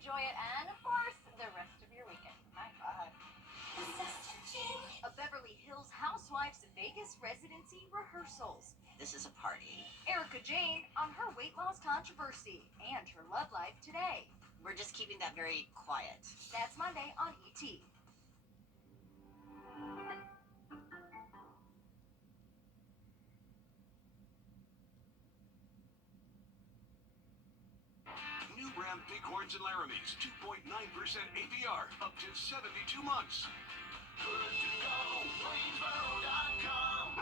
enjoy it, and of course, the rest of your weekend. Bye. Bye. A Beverly Hills Housewives Vegas residency rehearsals. This is a party. Erica Jane on her weight loss controversy and her love life today. We're just keeping that very quiet. That's Monday on ET. New brand Bighorns and Laramies, 2.9% APR, up to 72 months. Good to go, Waynesboro.com.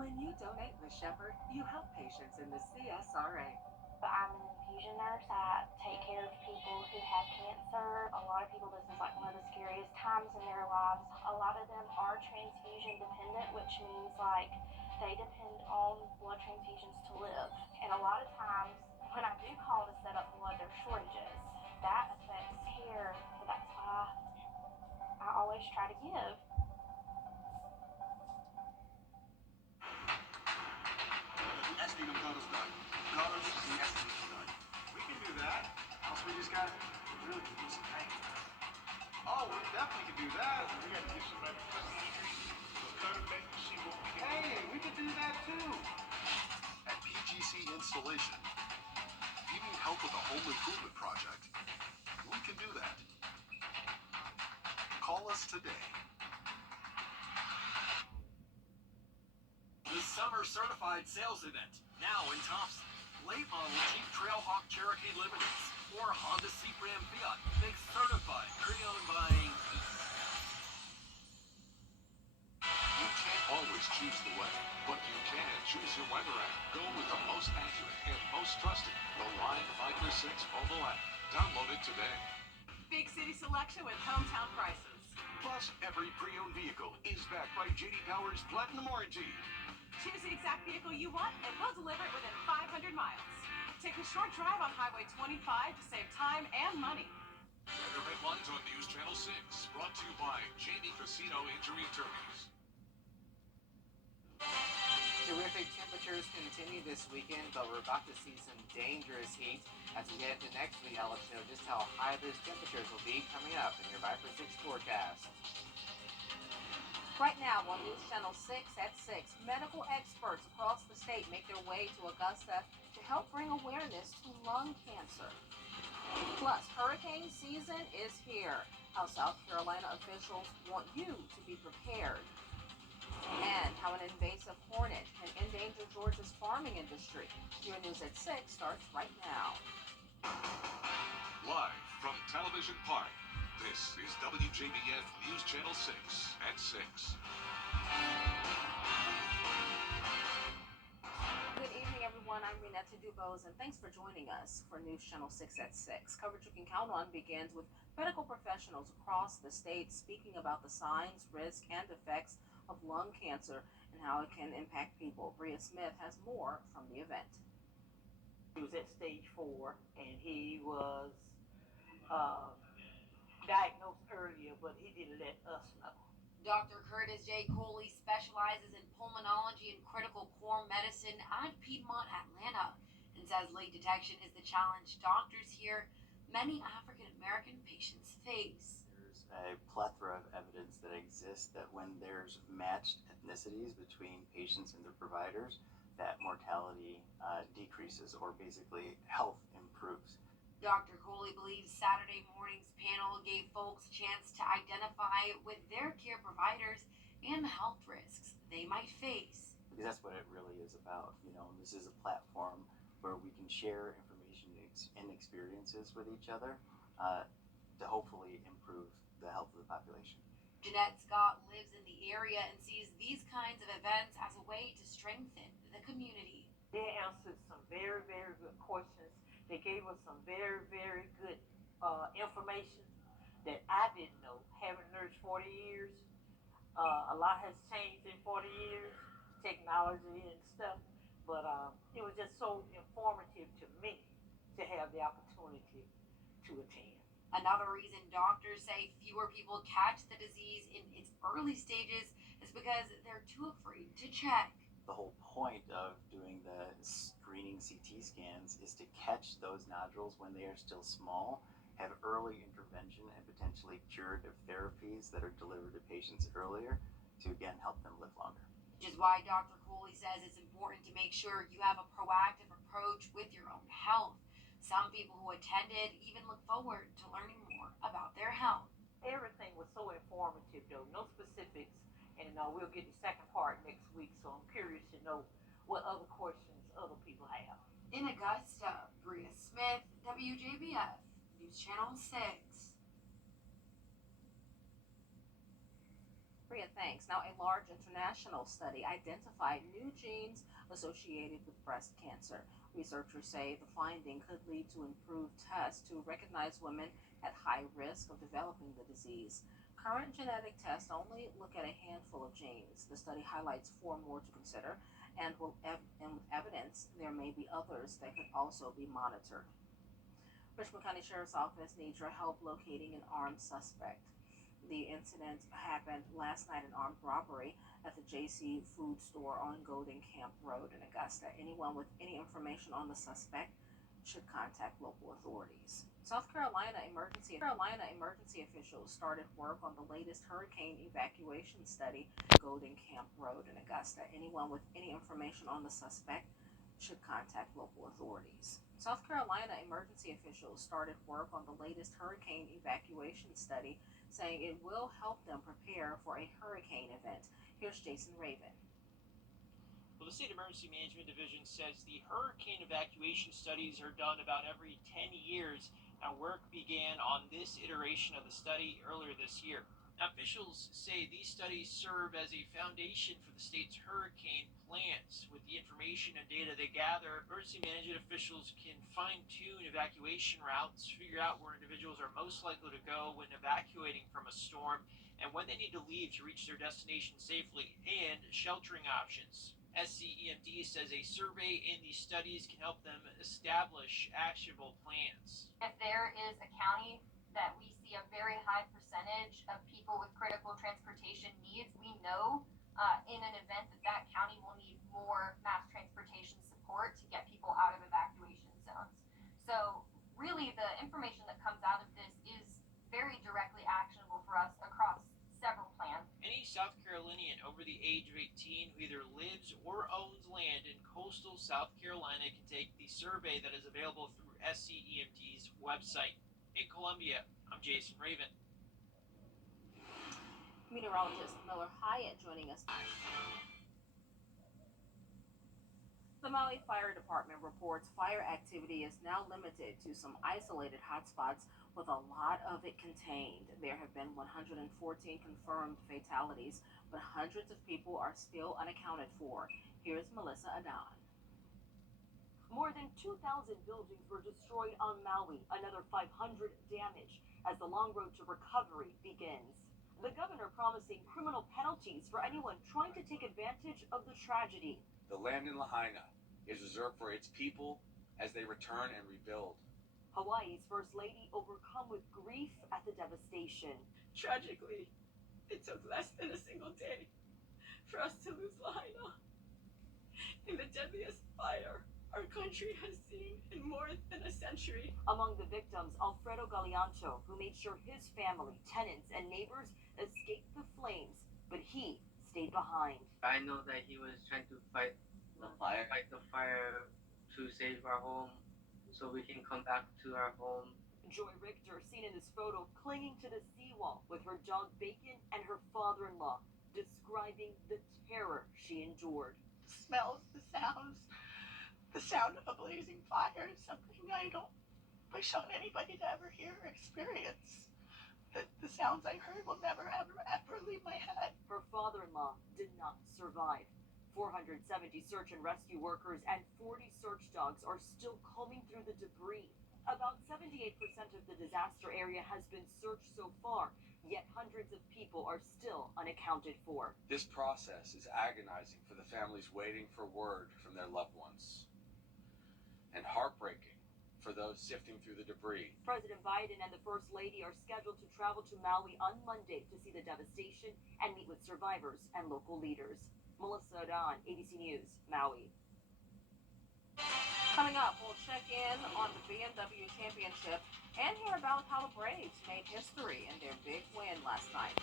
When you donate with Shepherd, you help patients in the CSRA. I'm an infusion nurse. I take care of people who have cancer. A lot of people, this is like one of the scariest times in their lives. A lot of them are transfusion dependent, which means like they depend on blood transfusions to live. And a lot of times when I do call to set up blood, there's shortages. That affects care. So that's why I always try to give. Estimate got us done. Got us the estimate done. We can do that. Also, we just got really do some paint. Oh, we definitely can do that. We got to get somebody to cut the street. Cut it back and see what we can do. Hey, we can do that too. At PGC Installation, if you need help with a home improvement project, we can do that. Call us today. The Summer Certified Sales Event, now in Thompson. Late model Jeep Trailhawk Cherokee Limiteds or Honda Ram Fiat make certified pre-owned buying easy. You can't always choose the weather, but you can choose your weather app. Go with the most accurate and most trusted, the Line Finder 6 mobile app. Download it today. Big city selection with hometown prices. Plus, every pre-owned vehicle is backed by J.D. Power's Platinum Warranty. Choose the exact vehicle you want, and we'll deliver it within 500 miles. Take a short drive on Highway 25 to save time and money. Weather headlines on News Channel 6, brought to you by Jamie Casino Injury Attorneys. Terrific temperatures continue this weekend, but we're about to see some dangerous heat. As we head to next week, I'll let you know just how high those temperatures will be coming up in your Viper 6 forecast. Right now on News Channel 6 at 6, medical experts across the state make their way to Augusta to help bring awareness to lung cancer. Plus, hurricane season is here. How South Carolina officials want you to be prepared. And how an invasive hornet can endanger Georgia's farming industry. Your News at 6 starts right now. Live from Television Park, this is WJBF News Channel 6 at 6. Good evening, everyone. I'm Renetta Dubose, and thanks for joining us for News Channel 6 at 6. Coverage you can count on begins with medical professionals across the state speaking about the signs, risks, and effects of lung cancer and how it can impact people. Bria Smith has more from the event. He was at stage 4, and he was diagnosed earlier, but he didn't let us know. Dr. Curtis J. Coley specializes in pulmonology and critical core medicine at Piedmont, Atlanta, and says late detection is the challenge doctors here many African American patients face. There's a plethora of evidence that exists that when there's matched ethnicities between patients and their providers, that mortality decreases, or basically health improves. Dr. Coley believes Saturday morning's panel gave folks a chance to identify with their care providers and the health risks they might face. Because that's what it really is about. You know, this is a platform where we can share information and experiences with each other to hopefully improve the health of the population. Jeanette Scott lives in the area and sees these kinds of events as a way to strengthen the community. They answered some very, very good questions. They gave us some very, very good information that I didn't know. Having nursed 40 years, a lot has changed in 40 years, technology and stuff, but it was just so informative to me to have the opportunity to attend. Another reason doctors say fewer people catch the disease in its early stages is because they're too afraid to check. The whole point of doing the screening CT scans is to catch those nodules when they are still small, have early intervention and potentially curative therapies that are delivered to patients earlier to again help them live longer. Which is why Dr. Cooley says it's important to make sure you have a proactive approach with your own health. Some people who attended even look forward to learning more about their health. Everything was so informative, though. No specifics, and we'll get the second part next week. So I'm curious to know what other questions other people have. In Augusta, Bria Smith, WJBF, News Channel 6. Bria, thanks. Now, a large international study identified new genes associated with breast cancer. Researchers say the finding could lead to improved tests to recognize women at high risk of developing the disease. Current genetic tests only look at a handful of genes. The study highlights 4 more to consider, and with evidence, there may be others that could also be monitored. Richmond County Sheriff's Office needs your help locating an armed suspect. The incident happened last night, an armed robbery at the JC Food Store on Golden Camp Road in Augusta. Anyone with any information on the suspect should contact local authorities. South Carolina emergency officials started work on the latest hurricane evacuation study at Golden Camp Road in Augusta. Anyone with any information on the suspect should contact local authorities. South Carolina emergency officials started work on the latest hurricane evacuation study, saying it will help them prepare for a hurricane event. Here's Jason Raven. Well, the State Emergency Management Division says the hurricane evacuation studies are done about every 10 years. Now, work began on this iteration of the study earlier this year. Now, officials say these studies serve as a foundation for the state's hurricane plans. With the information and data they gather, emergency management officials can fine-tune evacuation routes, figure out where individuals are most likely to go when evacuating from a storm, and when they need to leave to reach their destination safely, and sheltering options. SCEMD says a survey in these studies can help them establish actionable plans. If there is a county that we see a very high percentage of people with critical transportation needs, we know in an event that county will need more mass transportation support to get people out of evacuation zones. So really the information that comes out of this is very directly actionable for us across several plans. Any South Carolinian over the age of 18 who either lives or owns land in coastal South Carolina can take the survey that is available through SCEMD's website. In Columbia, I'm Jason Raven. Meteorologist Miller Hyatt joining us. The Maui Fire Department reports fire activity is now limited to some isolated hotspots with a lot of it contained. There have been 114 confirmed fatalities, but hundreds of people are still unaccounted for. Here's Melissa Adon. More than 2,000 buildings were destroyed on Maui, another 500 damaged as the long road to recovery begins. The governor promising criminal penalties for anyone trying to take advantage of the tragedy. The land in Lahaina is reserved for its people as they return and rebuild. Hawaii's First Lady overcome with grief at the devastation. Tragically, it took less than a single day for us to lose Lahaina in the deadliest fire our country has seen in more than a century. Among the victims, Alfredo Galianto, who made sure his family, tenants, and neighbors escaped the flames, but he stayed behind. I know that he was trying to fight the fire to save our home so we can come back to our home. Joy Richter, seen in this photo, clinging to the seawall with her dog Bacon and her father-in-law, describing the terror she endured. The smells, the sounds, the sound of a blazing fire is something I don't wish on anybody to ever hear or experience. The sounds I heard will never, ever, ever leave my head. Her father-in-law did not survive. 470 search and rescue workers and 40 search dogs are still combing through the debris. About 78% of the disaster area has been searched so far, yet hundreds of people are still unaccounted for. This process is agonizing for the families waiting for word from their loved ones, and heartbreaking for those sifting through the debris. President Biden and the First Lady are scheduled to travel to Maui on Monday to see the devastation and meet with survivors and local leaders. Melissa Don, ABC News, Maui. Coming up, we'll check in on the BMW Championship and hear about how the Braves made history in their big win last night.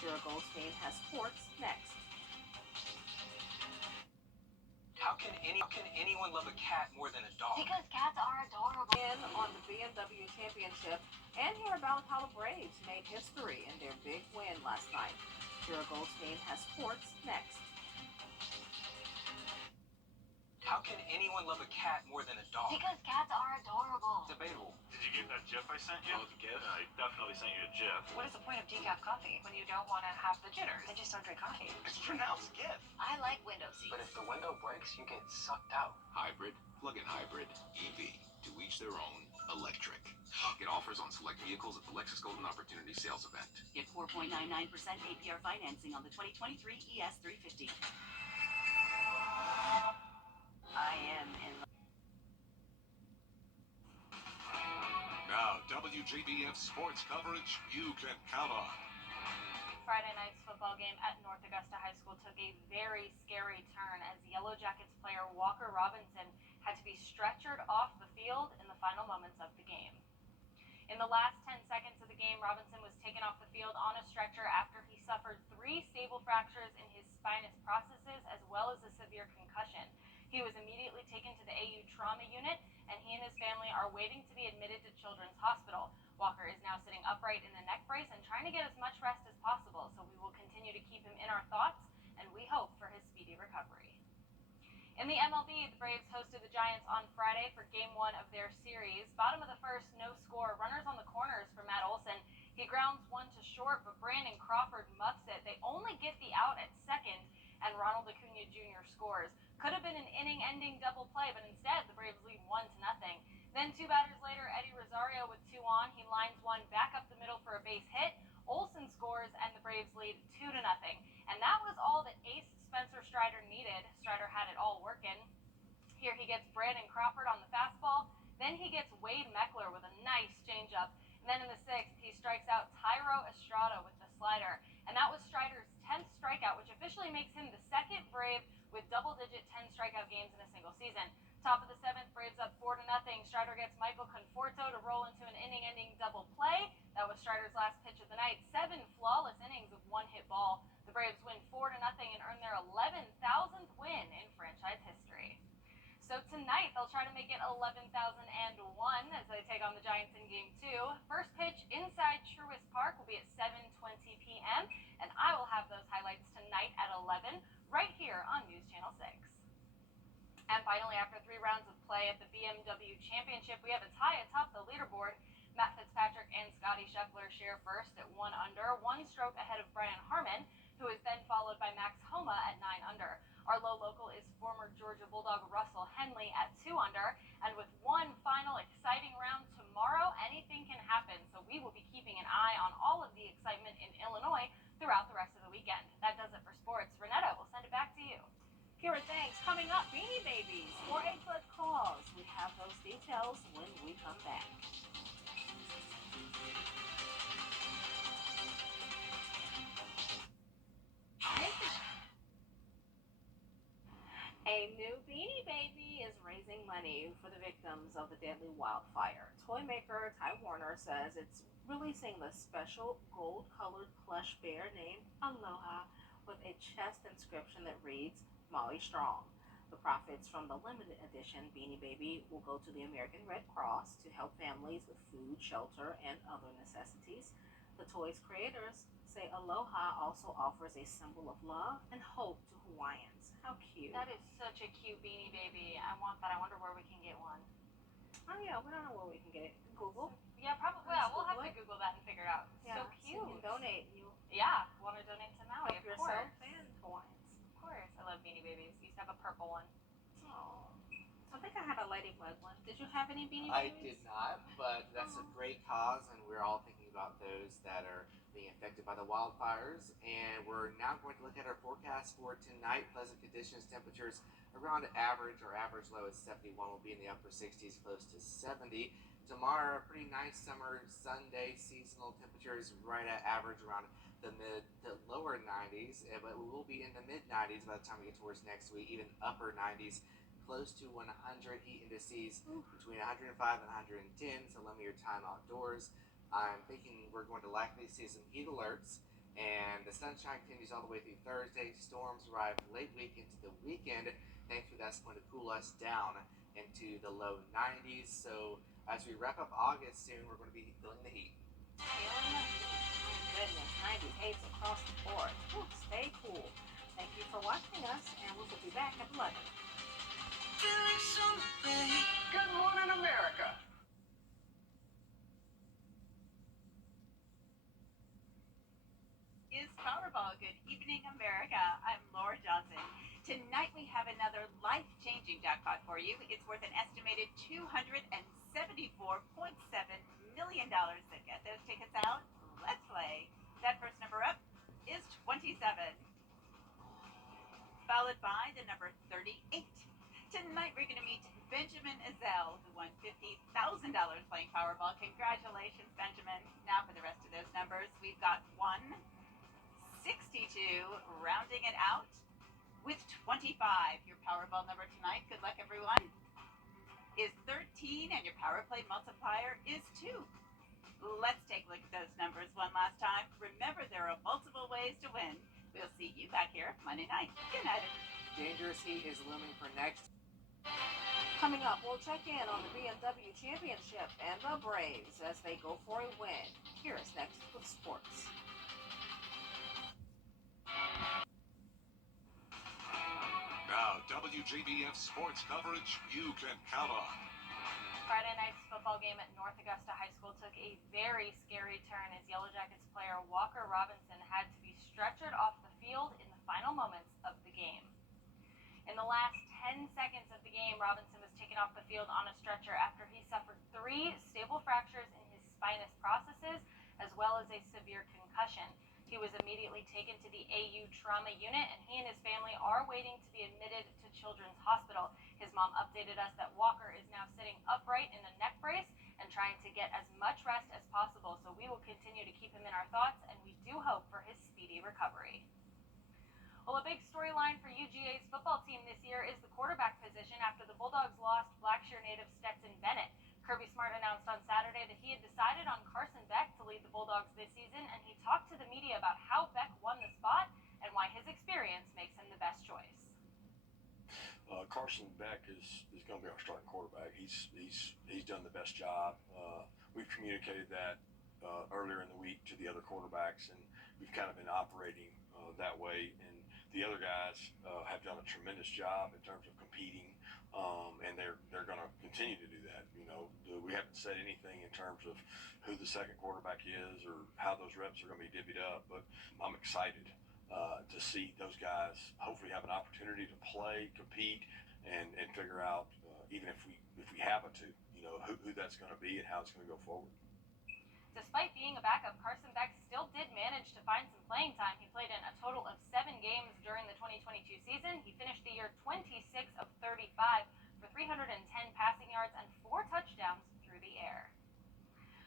Kira Goldstein has sports next. How can anyone love a cat more than a dog? Because cats are adorable. In on the BMW Championship and hear about how the Braves made history in their big win last night. Kira Goldstein has sports next. How can anyone love a cat more than a dog? Because cats are adorable. Debatable. Did you get that GIF I sent you? Oh, the GIF? I definitely sent you a GIF. What is the point of decaf coffee when you don't want to have the jitters? Then just don't drink coffee. It's pronounced GIF. I like window seats. But if the window breaks, you get sucked out. Hybrid, plug-in hybrid, EV. To each their own. Electric. Get offers on select vehicles at the Lexus Golden Opportunity Sales Event. Get 4.99% APR financing on the 2023 ES350. I am in the... Now, WJBF sports coverage you can count on. Friday night's football game at North Augusta High School took a very scary turn as Yellow Jackets player Walker Robinson had to be stretchered off the field in the final moments of the game. In the last 10 seconds of the game, Robinson was taken off the field on a stretcher after he suffered 3 stable fractures in his spinous processes as well as a severe concussion. He was immediately taken to the AU trauma unit, and he and his family are waiting to be admitted to Children's Hospital. Walker is now sitting upright in the neck brace and trying to get as much rest as possible, so we will continue to keep him in our thoughts, and we hope for his speedy recovery. In the MLB, the Braves hosted the Giants on Friday for Game 1 of their series. Bottom of the first, no score. Runners on the corners for Matt Olson. He grounds one to short, but Brandon Crawford muffs it. They only get the out at second, and Ronald Acuna Jr. scores. Could have been an inning-ending double play, but instead the Braves lead 1-0. Then 2 batters later, Eddie Rosario with 2 on. He lines one back up the middle for a base hit. Olson scores, and the Braves lead 2-0. And that was all that ace Spencer Strider needed. Strider had it all working. Here he gets Brandon Crawford on the fastball. Then he gets Wade Meckler with a nice changeup. And then in the 6th, he strikes out Tyro Estrada with the slider. And that was Strider's 10th strikeout, which officially makes him the second Brave with double-digit 10 strikeout games in a single season. Top of the 7th, Braves up 4-0. Strider gets Michael Conforto to roll into an inning-ending double play. That was Strider's last pitch of the night. 7 flawless innings with 1 hit ball. The Braves win 4-0 and earn their 11,000th win in franchise history. So tonight, they'll try to make it 11,001 as they take on the Giants in Game 2. First pitch inside Truist Park will be at 7:20 p.m., and I will have those highlights tonight at 11, right here on News Channel 6. And finally, after 3 rounds of play at the BMW Championship, we have a tie atop the leaderboard. Matt Fitzpatrick and Scotty Scheffler share first at 1 under, 1 stroke ahead of Brian Harmon, who is then followed by Max Homa at 9 under. Our low local is former Georgia Bulldog Russell Henley at 2 under, and with one final exciting round tomorrow, anything can happen, so we will be keeping an eye on all of the excitement in Illinois throughout the rest of the weekend. That does it for sports. Renetta, we'll send it back to you. Kira, thanks. Coming up, Beanie Babies, 4-8-foot calls. We have those details when we come back. A new Beanie Baby is raising money for the victims of the deadly wildfire. Toy maker Ty Warner says it's releasing the special gold-colored plush bear named Aloha with a chest inscription that reads, Molly Strong. The profits from the limited edition Beanie Baby will go to the American Red Cross to help families with food, shelter, and other necessities. The toy's creators say Aloha also offers a symbol of love and hope to Hawaiians. How cute. That is such a cute Beanie Baby. I want that. I wonder where we can get one. Oh yeah, we don't know where we can get it. Google. Yeah, probably. Yeah, we'll have to Google that and figure it out. Yeah, So cute. you can donate. You Yeah, want to donate to Maui, help of yourself course. and Hawaiians. Of course. I love Beanie Babies. Used to have a purple one. Oh, I think I had a ladybug one. Did you have any Beanie I Babies? did not, but that's a great cause, and we're all thinking about those that are being affected by the wildfires. And we're now going to look at our forecast for tonight. Pleasant conditions, temperatures around average or average low at 71 will be in the upper 60s, close to 70. Tomorrow, a pretty nice summer Sunday. Seasonal temperatures right at average around the mid to lower 90s, but we will be in the mid 90s by the time we get towards next week, even upper 90s, close to 100 heat indices between 105 and 110. So limit your time outdoors. I'm thinking we're going to likely see some heat alerts, and the sunshine continues all the way through Thursday. Storms arrive late week into the weekend. Thankfully, that's going to cool us down into the low 90s. So as we wrap up August soon, we're going to be feeling the heat. Feeling the heat. My goodness, 98s across the board. Whew, stay cool. Thank you for watching us, and we will be back at 11. Good morning, America. Is Powerball. Good evening, America. I'm Laura Johnson. Tonight we have another life-changing jackpot for you. It's worth an estimated $274.7 million. So get those tickets out. Let's play. That first number up is 27, followed by the number 38. Tonight we're going to meet Benjamin Ezell, who won $50,000 playing Powerball. Congratulations, Benjamin. Now for the rest of those numbers, we've got 162, rounding it out with 25. Your Powerball number tonight, good luck everyone, is 13, and your Power Play multiplier is 2. Let's take a look at those numbers one last time. Remember, there are multiple ways to win. We'll see you back here Monday night. Good night. Dangerous heat is looming for next. Coming up, we'll check in on the BMW Championship and the Braves as they go for a win. Here is next with sports. Now, WJBF sports coverage you can count on. Friday night's football game at North Augusta High School took a very scary turn as Yellow Jackets player Walker Robinson had to be stretchered off the field in the final moments of the game. In the last 10 seconds of the game, Robinson was taken off the field on a stretcher after he suffered 3 stable fractures in his spinous processes as well as a severe concussion. He was immediately taken to the AU trauma unit, and he and his family are waiting to be admitted to Children's Hospital. His mom updated us that Walker is now sitting upright in a neck brace and trying to get as much rest as possible, so we will continue to keep him in our thoughts, and we do hope for his speedy recovery. Well, a big storyline for UGA's football team this year is the quarterback position after the Bulldogs lost Blackshear native Stetson Bennett. Kirby Smart announced on Saturday that he had decided on Carson Beck to lead the Bulldogs this season, and he talked to the media about how Beck won the spot and why his experience makes him the best choice. Carson Beck is going to be our starting quarterback. He's done the best job. We've communicated that earlier in the week to the other quarterbacks, and we've kind of been operating that way. And the other guys have done a tremendous job in terms of competing, and they're going to continue to do that. You know, we haven't said anything in terms of who the second quarterback is or how those reps are going to be divvied up, but I'm excited to see those guys hopefully have an opportunity to play, compete, and figure out even if we happen to, you know, who that's going to be and how it's going to go forward. Despite being a backup, Carson Beck still did manage to find some playing time. He played in a total of 7 games during the 2022 season. He finished the year 26 of 35 for 310 passing yards and 4 touchdowns through the air.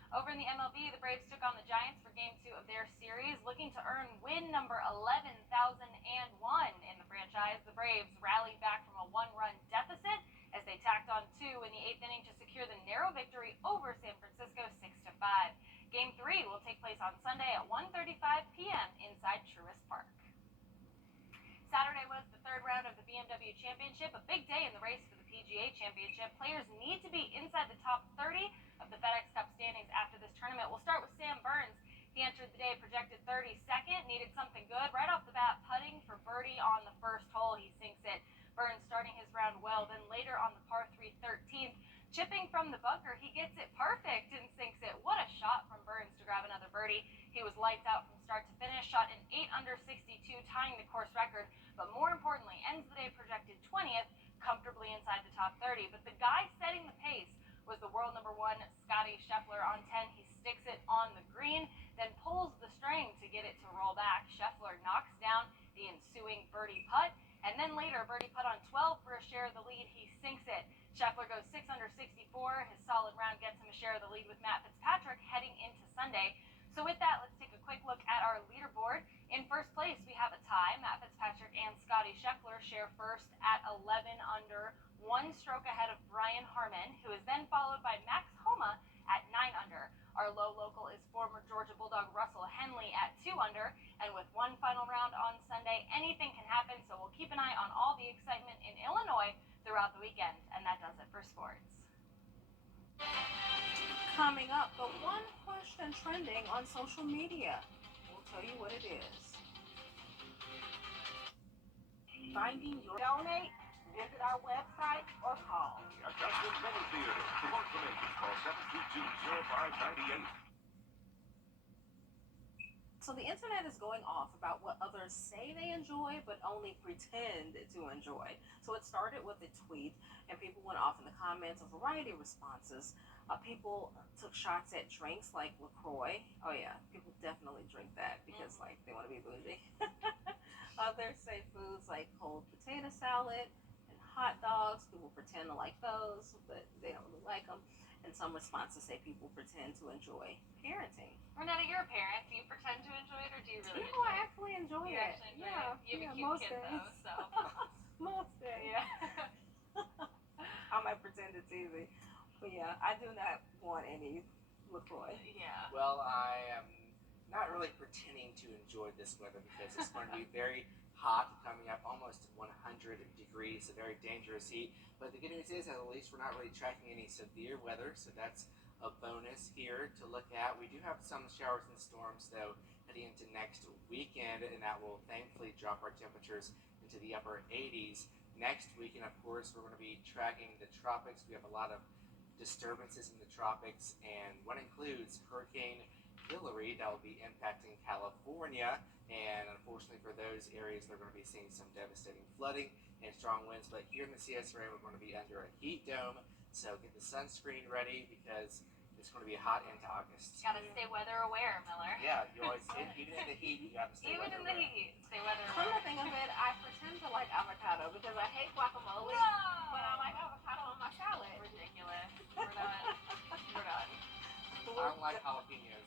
Over in the MLB, the Braves took on the Giants for Game 2 of their series, looking to earn win number 11,001 in the franchise. The Braves rallied back from a 1-run deficit as they tacked on 2 in the 8th inning to secure the narrow victory over San Francisco 6-5. Game 3 will take place on Sunday at 1:35 p.m. inside Truist Park. Saturday was the 3rd round of the BMW Championship, a big day in the race for the PGA Championship. Players need to be inside the top 30 of the FedEx Cup standings after this tournament. We'll start with Sam Burns. He entered the day projected 32nd, needed something good right off the bat, putting for birdie on the first hole. He sinks it. Burns starting his round well, then later on the par 3 13th, chipping from the bunker, he gets it perfect and sinks it. What a shot from Burns to grab another birdie. He was lights out from start to finish, shot an 8 under 62, tying the course record, but more importantly, ends the day projected 20th, comfortably inside the top 30. But the guy setting the pace was the world number 1, Scotty Scheffler. On 10, he sticks it on the green, then pulls the string to get it to roll back. Scheffler knocks down the ensuing birdie putt, And then later, birdie putt on 12 for a share of the lead. He sinks it. Scheffler goes 6 under 64. His solid round gets him a share of the lead with Matt Fitzpatrick heading into Sunday. So with that, let's take a quick look at our leaderboard. In first place, we have a tie. Matt Fitzpatrick and Scotty Scheffler share first at 11 under, 1 stroke ahead of Brian Harmon, who is then followed by Max Homa at 9 under. Our low local is former Georgia Bulldog Russell Henley at 2 under. And with one final round on Sunday, anything can happen, so we'll keep an eye on all the excitement in Illinois throughout the weekend. And that does it for sports. Coming up, the one question trending on social media. We'll tell you what it is. Finding your donate, visit our website, or call. The Augustus Mini Theater. For more information, call 732-0598. So the internet is going off about what others say they enjoy, but only pretend to enjoy. So it started with a tweet, and people went off in the comments, a variety of responses. People took shots at drinks like LaCroix. Oh yeah, people definitely drink that because like they want to be bougie. Others say foods like cold potato salad and hot dogs. People pretend to like those, but they don't really like them. And some responses say people pretend to enjoy parenting. Renetta, you're a parent. Do you pretend to enjoy it, or do you really? No, I actually enjoy You it. actually enjoy Yeah, it. You have a yeah, cute most kid days. though, so. Most days. Yeah. I might pretend it's easy. But yeah, I do not want any LaCroix. Yeah. Well, I am not really pretending to enjoy this weather because it's going to be very hot, coming up almost 100 degrees, a very dangerous heat. But the good news is, at least we're not really tracking any severe weather, so that's a bonus here to look at. We do have some showers and storms, though, heading into next weekend, and that will thankfully drop our temperatures into the upper 80s. Next weekend, of course, we're going to be tracking the tropics. We have a lot of disturbances in the tropics, and one includes Hurricane Hillary that will be impacting California, and unfortunately for those areas, they're going to be seeing some devastating flooding and strong winds. But here in the CS area, we're going to be under a heat dome, so get the sunscreen ready because it's going to be hot into August. Gotta stay weather aware, Miller. Yeah, you always, even in the heat, you have to stay Even weather in the aware. heat, stay weather Come aware. to think of it, I pretend to like avocado because I hate guacamole, No! but I like avocado on my salad. Ridiculous. We're done. We're done. I don't like jalapenos.